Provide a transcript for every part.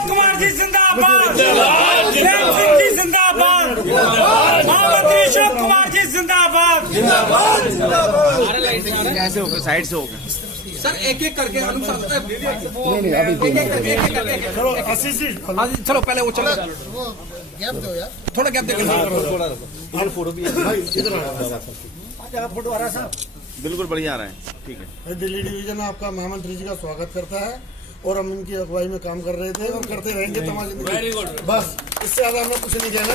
अशोक कुमार जी जिंदाबाद, प्रेम सिंह जी जिंदाबाद, महामंत्री अशोक कुमार जी जिंदाबाद। कैसे होगा, साइड से होगा सर, एक एक करके अनुसार चलो आशीष जी, चलो पहले वो चलो गैप दो यार, थोड़ा गैप देकर फोटो भी फोटो आ रहा है साहब, बिल्कुल बढ़िया आ रहा है। ठीक है, दिल्ली डिवीजन आपका महामंत्री जी का स्वागत करता है और हम इनकी अगुवाई में काम कर रहे थे और करते रहेंगे तमाम जिंदगी। बस इससे ज्यादा हमें कुछ नहीं कहना।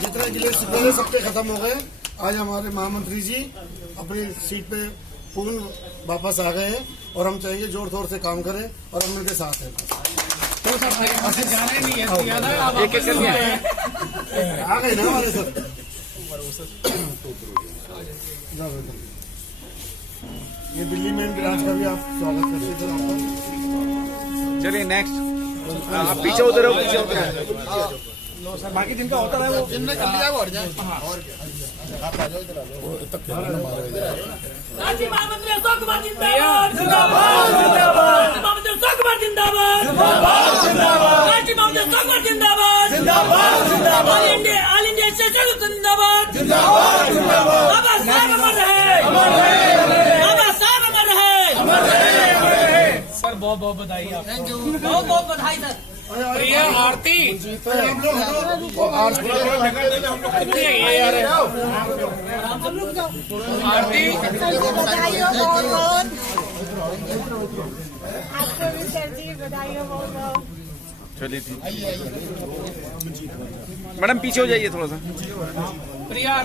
जितने गिले शिकवे सबके खत्म हो गए। आज हमारे महामंत्री जी अपनी सीट पे पूर्ण वापस आ गए हैं और हम चाहिए जोर शोर से काम करें और हम उनके साथ हैं। एक एक करके आ गए ना हमारे सर। ये दिल्ली में राज का भी आप स्वागत करते हैं आपका। चलिए नेक्स्ट, आप पीछे उधर हो, पीछे उधर बाकी जिनका होता है वो जिनने कर लिया वो हट जाए। राज्य महामंत्री अशोक कुमार जिंदाबाद, जिंदाबाद, जिंदाबाद, महामंत्री अशोक कुमार जिंदाबाद, जिंदाबाद, जिंदाबाद, राज्य महामंत्री अशोक कुमार जिंदाबाद, जिंदाबाद, जिंदाबाद, ऑल इंडिया सेशन जिंदाबाद, जिंदाबाद, जिंदाबाद, बाबा साहब अमर रहे, बाबा साहब अमर रहे। सर बहुत बहुत बधाई आप, बहुत बहुत बधाई सर। प्रिया आरती आरती बधाई हो बहुत बहुत, आपको भी सर जी बधाई हो बहुत बहुत। चलिए ठीक, मैडम पीछे हो जाइए थोड़ा सा। प्रिया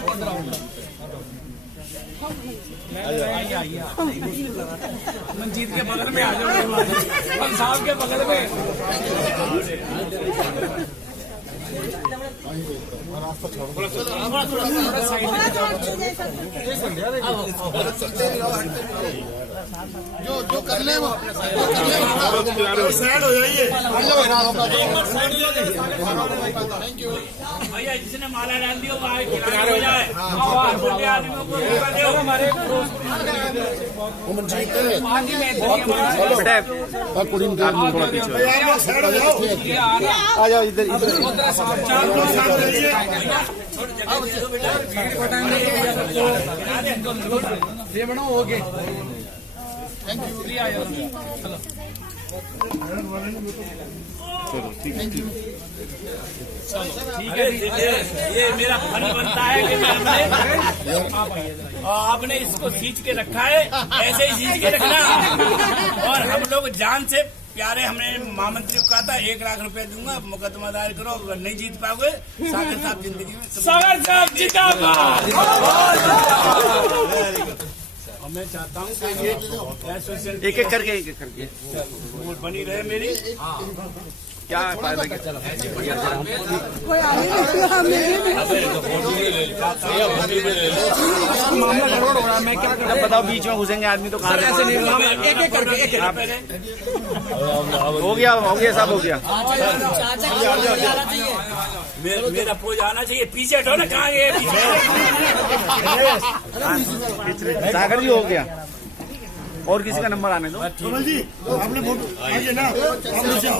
मंजीत के बगल में आ जाओ, साहब के बगल में। जो कर ले वो साइड हो जाइए। थैंक यू भैया, जिसने माला डाल दिया वो आए किनारे हो जाए। बुढ़े आदमियों को रोका दो। बेटा आप थोड़ा पीछे हो। साइड हो जाओ। आ जाओ इधर इधर। ये बनो ओके, चलो ठीक है, ठीक है, ये मेरा फर्ज बनता है कि आपने इसको सींच के रखा है, ऐसे ही सींच के रखना। और हम लोग जान से प्यारे, हमने महामंत्री को कहा था 1 लाख रुपए दूंगा, मुकदमा दायर करो, अगर नहीं जीत पाओगे सागर साहब जिंदगी में सागर साहब जिंदाबाद। मैं चाहता हूँ कि एक एक करके वोट बनी रहे मेरी। क्या फायदा क्या? मामला गड़बड़ हो रहा है, मैं क्या करूं? बताओ, बीच में घुसेंगे आदमी तो कहाँ? ऐसे नहीं, एक एक करके एक हो गया सब हो गया। मेरा पोज आना चाहिए, पीछे हटो ना, कहाँ ये पीछे? सागर जी हो गया, और किसी का नंबर आने दो। कमल जी आपने वोट आइए ना, आप नीचे आओ,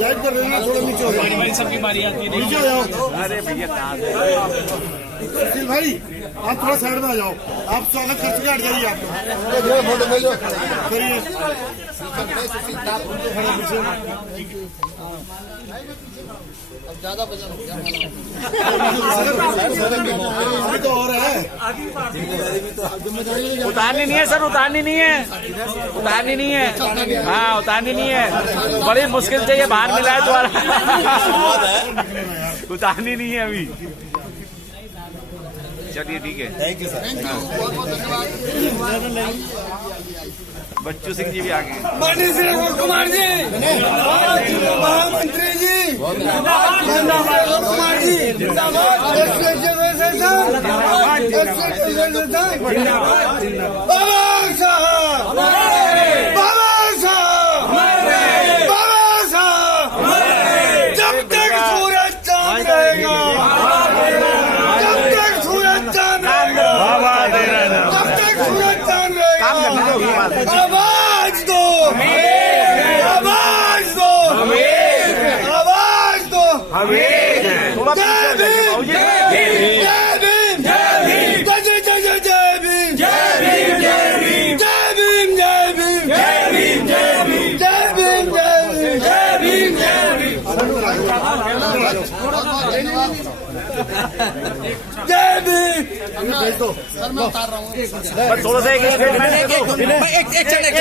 लाइट कर लेना, थोड़ा नीचे हो जाओ, सबकी बारी आती है। नीचे हो जाओ। अरे भैया कहाँ से? सुशील भाई आप थोड़ा साइड में आ जाओ, आप स्वागत कर चुके, हट जाइए आप करिए। अब ज्यादा वजन हो गया, अभी तो और है। उतारनी नहीं है सर, उतारनी नहीं है। हाँ, उतारनी नहीं है, बड़ी मुश्किल से ये बाहर मिला है द्वारा। उतारनी नहीं है अभी। चलिए ठीक है, थैंक यू सर, बहुत बहुत धन्यवाद। बच्चू सिंह जी भी आ गए। माननीय श्री अशोक कुमार जी, महामंत्री जी अशोक कुमार जी जिंदाबाद, बाबा साहब, बाबा साहब, जब तक सूरज चांद रहेगा, जब तक सूरज चांद रहेगा, जब तक सूरज चांद रहेगा, आवाज दो, आवाज दो, आप पीछे हो जाइए बाबूजी। सर मैं उतार रहा हूँ। बस थोड़ा सा एक स्टेटमेंट दे दो। एक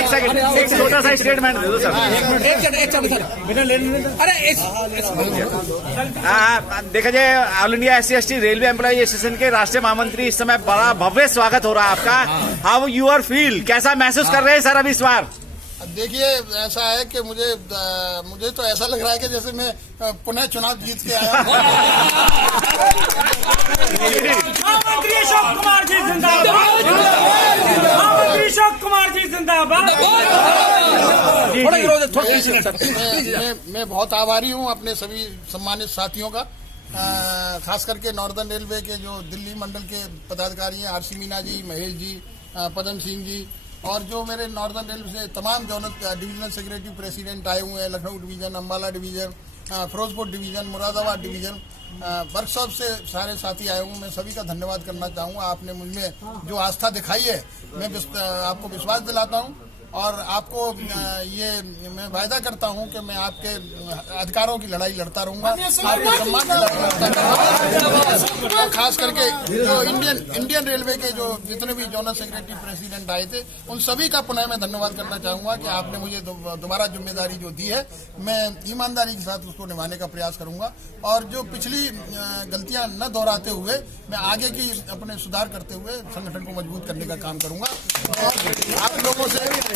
सेकंड, एक छोटा सा स्टेटमेंट दे दो सर। हाँ, देखा जाए all India SC/ST railway employee association के राष्ट्रीय महामंत्री इस समय बड़ा भव्य स्वागत हो रहा है आपका। हाउ यू आर फील, कैसा महसूस कर रहे हैं सर अभी इस बार? देखिए ऐसा है कि मुझे तो ऐसा लग रहा है कि जैसे मैं पुनः चुनाव जीत के आया हूँ। महामंत्री अशोक कुमार जी जिंदाबाद। महामंत्री अशोक कुमार जी जिंदाबाद। मैं बहुत आभारी हूँ अपने सभी सम्मानित साथियों का, खास करके नॉर्दर्न रेलवे के जो दिल्ली मंडल के पदाधिकारी हैं, RC मीना जी, महेश जी, पदम सिंह जी, और जो मेरे नॉर्दर्न रेलवे से तमाम जोनल डिवीजनल सेक्रेटरी प्रेसिडेंट आए हुए हैं, Lucknow division, Ambala division, Firozpur division, Moradabad division, workshop से सारे साथी आए हुए। मैं सभी का धन्यवाद करना चाहूँगा। आपने मुझ में जो आस्था दिखाई है, मैं आपको विश्वास दिलाता हूँ और आपको ये मैं वायदा करता हूं कि मैं आपके अधिकारों की लड़ाई लड़ता रहूंगा, आपके सम्मान की लड़ाई लड़ता रहूंगा। और खास करके जो इंडियन रेलवे के जो जितने भी जोनल सेक्रेटरी प्रेसिडेंट आए थे, उन सभी का पुनः मैं धन्यवाद करना चाहूंगा कि आपने मुझे दोबारा जिम्मेदारी जो दी है, मैं ईमानदारी के साथ उसको निभाने का प्रयास करूंगा और जो पिछली गलतियां न दोहराते हुए मैं आगे की अपने सुधार करते हुए संगठन को मजबूत करने का काम करूंगा। और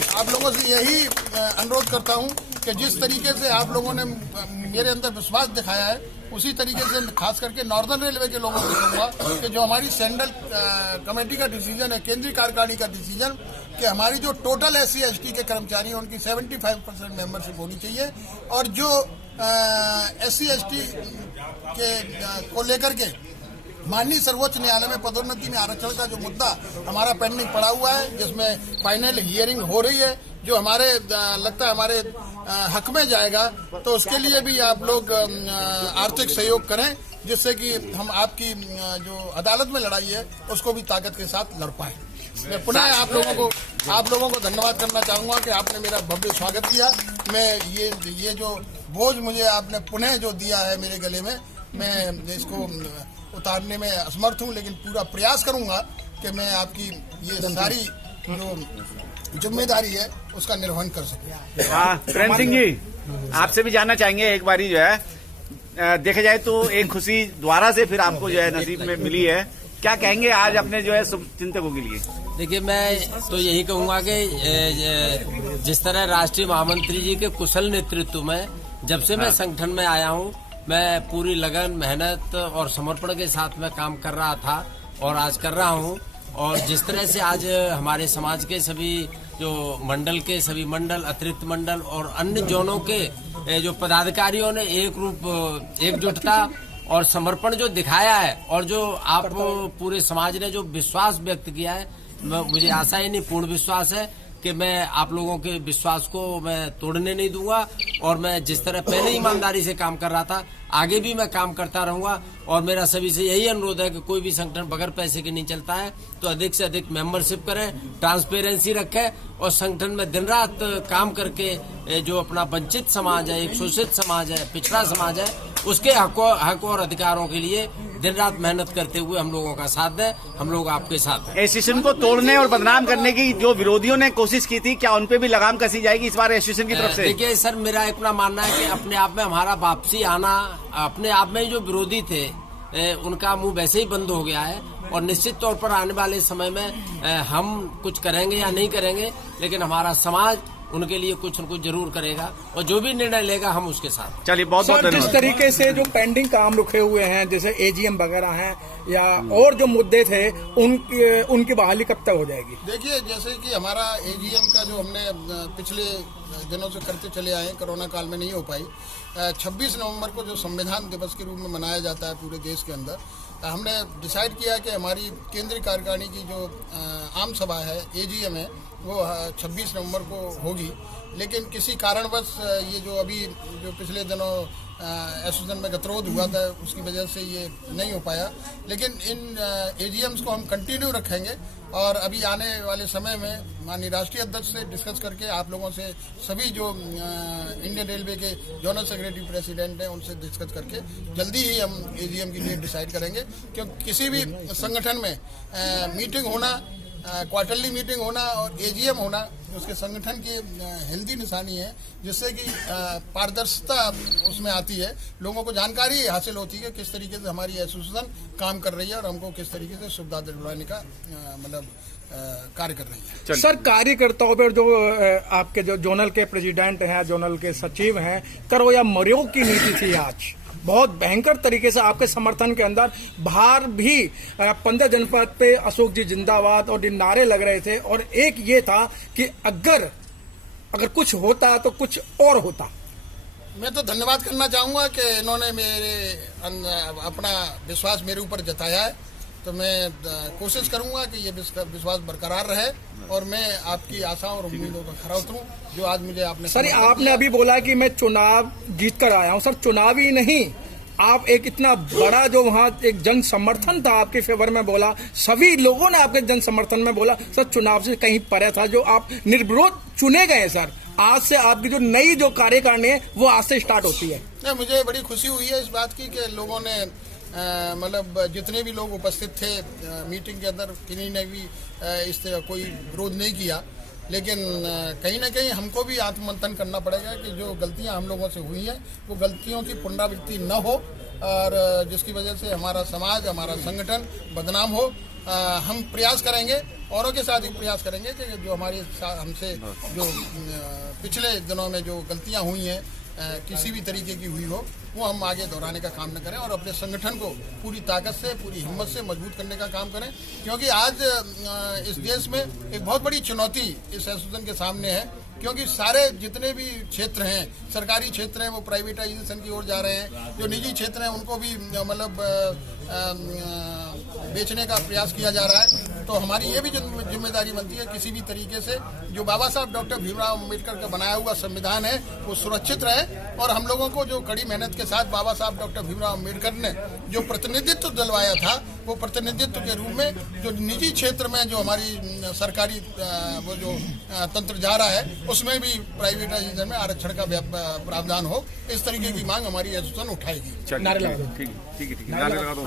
आप लोगों से यही अनुरोध करता हूं कि जिस तरीके से आप लोगों ने मेरे अंदर विश्वास दिखाया है, उसी तरीके से खास करके नॉर्दर्न रेलवे के लोगों से कहूँगा कि जो हमारी सेंट्रल कमेटी का डिसीजन है, केंद्रीय कार्यकारिणी का डिसीजन, कि हमारी जो टोटल SC/ST के कर्मचारी हैं उनकी 75% मेंबरशिप होनी चाहिए और जो SC/ST के को लेकर के माननीय सर्वोच्च न्यायालय में पदोन्नति में आरक्षण का जो मुद्दा हमारा पेंडिंग पड़ा हुआ है, जिसमें फाइनल हियरिंग हो रही है, जो हमारे लगता है हमारे हक में जाएगा, तो उसके लिए भी आप लोग आर्थिक सहयोग करें, जिससे कि हम आपकी जो अदालत में लड़ाई है उसको भी ताकत के साथ लड़ पाए। मैं पुनः आप लोगों को धन्यवाद करना चाहूँगा कि आपने मेरा भव्य स्वागत किया। मैं ये जो बोझ मुझे आपने पुनः जो दिया है मेरे गले में, मैं इसको उतारने में असमर्थ हूँ, लेकिन पूरा प्रयास करूंगा कि मैं आपकी ये सारी जो जिम्मेदारी है उसका निर्वहन कर सकूं। हाँ, प्रेम सिंह जी, आपसे भी जानना चाहेंगे। एक बारी जो है देखा जाए तो एक खुशी द्वारा से फिर आपको जो है नसीब में मिली है, क्या कहेंगे आज अपने जो है शुभचिंतकों के लिए? देखिए, मैं तो यही कहूँगा कि जिस तरह राष्ट्रीय महामंत्री जी के कुशल नेतृत्व में जब से मैं संगठन में आया हूँ, मैं पूरी लगन, मेहनत और समर्पण के साथ में काम कर रहा था और आज कर रहा हूँ। और जिस तरह से आज हमारे समाज के सभी जो मंडल के सभी मंडल, अतिरिक्त मंडल और अन्य जोनों के जो पदाधिकारियों ने एकजुटता और समर्पण जो दिखाया है और जो आप पूरे समाज ने जो विश्वास व्यक्त किया है, मुझे आशा ही नहीं पूर्ण विश्वास है कि मैं आप लोगों के विश्वास को मैं तोड़ने नहीं दूंगा और मैं जिस तरह पहले ईमानदारी से काम कर रहा था आगे भी मैं काम करता रहूंगा। और मेरा सभी से यही अनुरोध है कि कोई भी संगठन बगैर पैसे के नहीं चलता है, तो अधिक से अधिक मेंबरशिप करें, ट्रांसपेरेंसी रखें और संगठन में दिन रात काम करके जो अपना वंचित समाज है, एक शोषित समाज है, पिछड़ा समाज है, उसके हक और अधिकारों के लिए दिन रात मेहनत करते हुए हम लोगों का साथ दें। हम लोग आपके साथ हैं। एसोसिएशन को तोड़ने और बदनाम करने की जो विरोधियों ने कोशिश की थी, क्या उनपे भी लगाम कसी जाएगी इस बार एसोसिएशन की तरफ से? देखिए सर, मेरा अपना मानना है कि अपने आप में हमारा वापसी आना, अपने आप में जो विरोधी थे उनका मुंह वैसे ही बंद हो गया है और निश्चित तौर पर आने वाले समय में हम कुछ करेंगे या नहीं करेंगे, लेकिन हमारा समाज उनके लिए कुछ न कुछ जरूर करेगा और जो भी निर्णय लेगा हम उसके साथ। चलिए, बहुत बहुत धन्यवाद। जिस तरीके से जो पेंडिंग काम रुके हुए हैं, जैसे AGM वगैरह हैं या और जो मुद्दे थे, उनकी बहाली कब तक हो जाएगी? देखिए, जैसे कि हमारा AGM का जो हमने पिछले दिनों से करते चले आए, कोरोना काल में नहीं हो पाई। 26 नवंबर को जो संविधान दिवस के रूप में मनाया जाता है पूरे देश के अंदर, हमने डिसाइड किया कि हमारी केंद्रीय कार्यकारिणी की जो आम सभा है, AGM है, वो 26 नवंबर को होगी, लेकिन किसी कारणवश ये जो अभी जो पिछले दिनों एसोसिएशन में गतिरोध हुआ था उसकी वजह से ये नहीं हो पाया। लेकिन इन एजीएम्स को हम कंटिन्यू रखेंगे और अभी आने वाले समय में माननीय राष्ट्रीय अध्यक्ष से डिस्कस करके आप लोगों से सभी जो इंडियन रेलवे के जनरल सेक्रेटरी प्रेसिडेंट हैं उनसे डिस्कस करके जल्दी ही हम एजीएम की डेट डिसाइड करेंगे। क्योंकि किसी भी संगठन में मीटिंग होना, क्वार्टरली मीटिंग होना और एजीएम होना उसके संगठन की हेल्दी निशानी है, जिससे कि पारदर्शिता उसमें आती है, लोगों को जानकारी हासिल होती है किस तरीके से हमारी एसोसिएशन काम कर रही है और हमको किस तरीके से सुविधा दिलवाने का मतलब कार्य कर रही है। सर, कार्यकर्ताओं पर जो आपके जो जोनल के प्रेसिडेंट हैं, जोनल के सचिव हैं, करो या मरो की नीति थी आज बहुत भयंकर तरीके से आपके समर्थन के अंदर बाहर भी 15 जनपद पे अशोक जी जिंदाबाद और नारे लग रहे थे और एक ये था कि अगर कुछ होता तो कुछ और होता। मैं तो धन्यवाद करना चाहूँगा कि इन्होंने मेरे अपना विश्वास मेरे ऊपर जताया है, तो मैं कोशिश करूंगा कि ये विश्वास बरकरार रहे और मैं आपकी आशाओं और उम्मीदों का खरा उतरूं जो आज मुझे आपने। सर, आपने अभी बोला कि मैं चुनाव जीत कर आया हूं। सर, चुनाव ही नहीं, आप एक इतना बड़ा जो वहाँ एक जन समर्थन था आपके फेवर में बोला, सभी लोगों ने आपके जन समर्थन में बोला। सर, चुनाव से कहीं परे था जो आप निर्विरोध चुने गए। सर, आज से आपकी जो नई जो कार्यकारिणी है वो आज से स्टार्ट होती है। नहीं, मुझे बड़ी खुशी हुई है इस बात की कि लोगों ने मतलब जितने भी लोग उपस्थित थे मीटिंग के अंदर किन्हीं ने भी इस तरह कोई विरोध नहीं किया, लेकिन कहीं ना कहीं हमको भी आत्ममंथन करना पड़ेगा कि जो गलतियां हम लोगों से हुई हैं वो गलतियों की पुनरावृत्ति न हो और जिसकी वजह से हमारा समाज, हमारा संगठन बदनाम हो। हम प्रयास करेंगे, औरों के साथ भी प्रयास करेंगे कि जो हमारे हमसे जो पिछले दिनों में जो गलतियां हुई हैं किसी भी तरीके की हुई हो वो हम आगे दोहराने का काम न करें और अपने संगठन को पूरी ताकत से, पूरी हिम्मत से मजबूत करने का काम करें। क्योंकि आज इस देश में एक बहुत बड़ी चुनौती इस एसोसिएशन के सामने है, क्योंकि सारे जितने भी क्षेत्र हैं, सरकारी क्षेत्र हैं, वो प्राइवेटाइजेशन की ओर जा रहे हैं। जो निजी क्षेत्र हैं उनको भी मतलब बेचने का प्रयास किया जा रहा है। तो हमारी ये भी जिम्मेदारी बनती है किसी भी तरीके से जो बाबा साहब डॉक्टर भीमराव अम्बेडकर का बनाया हुआ संविधान है वो सुरक्षित रहे और हम लोगों को जो कड़ी मेहनत के साथ बाबा साहब डॉक्टर भीमराव अम्बेडकर ने जो प्रतिनिधित्व दिलवाया था वो प्रतिनिधित्व के रूप में जो निजी क्षेत्र में जो हमारी सरकारी वो जो तंत्र जा रहा है उसमें भी प्राइवेटाइजेशन में आरक्षण का प्रावधान हो, इस तरीके की मांग हमारी एसोसिएशन उठाएगी। नारे लगा दो। ठीक है, नारे लगा दो।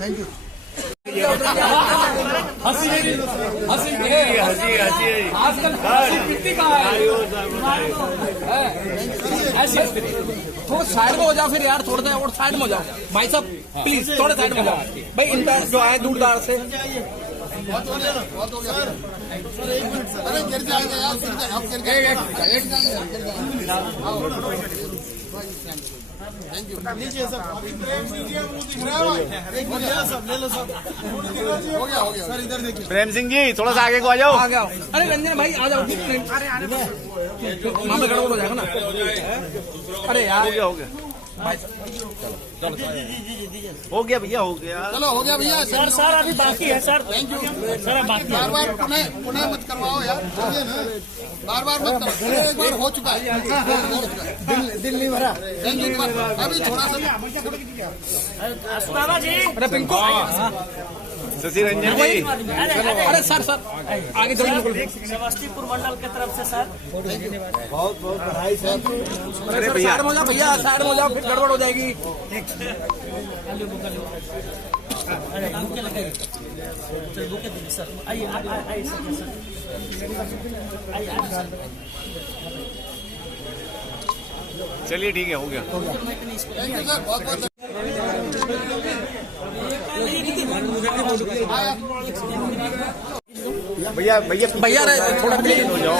Thank you. आजकल कितनी कहाँ है? थोड़ा साइड में हो जाओ फिर यार, थोड़ा सा और साइड में हो जाओ भाई साहब, प्लीज थोड़ा साइड में हो जाओ भाई। इनका जो आए दूरदार से बहुत हो गया, बहुत हो गया। अरे गिर जाएगा यार, गिर जाएगा। Thank you. नीचे सब ले लो सब। हो गया सर, इधर देखिए। प्रेम सिंह जी थोड़ा सा आगे को आ जाओ। अरे रंजन भाई आ जाओ। मामला गड़बड़ हो जाएगा ना। अरे यार हो गया हो गया भैया, हो गया। चलो हो गया भैया। सर अभी बाकी है सर। थैंक यू सर, बाकी बार बार पुनः मत करवाओ यार, बार बार मत करो। एक बार हो चुका है, दिल नहीं भरा। Thank you. अभी थोड़ा सा बाबा जी। अरे पिंकू, शशि रंजन जी। अरे सर आगे चलिए। समस्तीपुर मंडल की तरफ से सर बहुत बहुत बधाई सर। अरे भैया साइड में हो जाओ, भैया साइड में हो जाओ, फिर गड़बड़ हो जाएगी। सर आइए आइए सर। चलिए ठीक है, हो गया। थैंक यू सर, बहुत बहुत। भैया भैया थोड़ा प्लीज हो जाओ।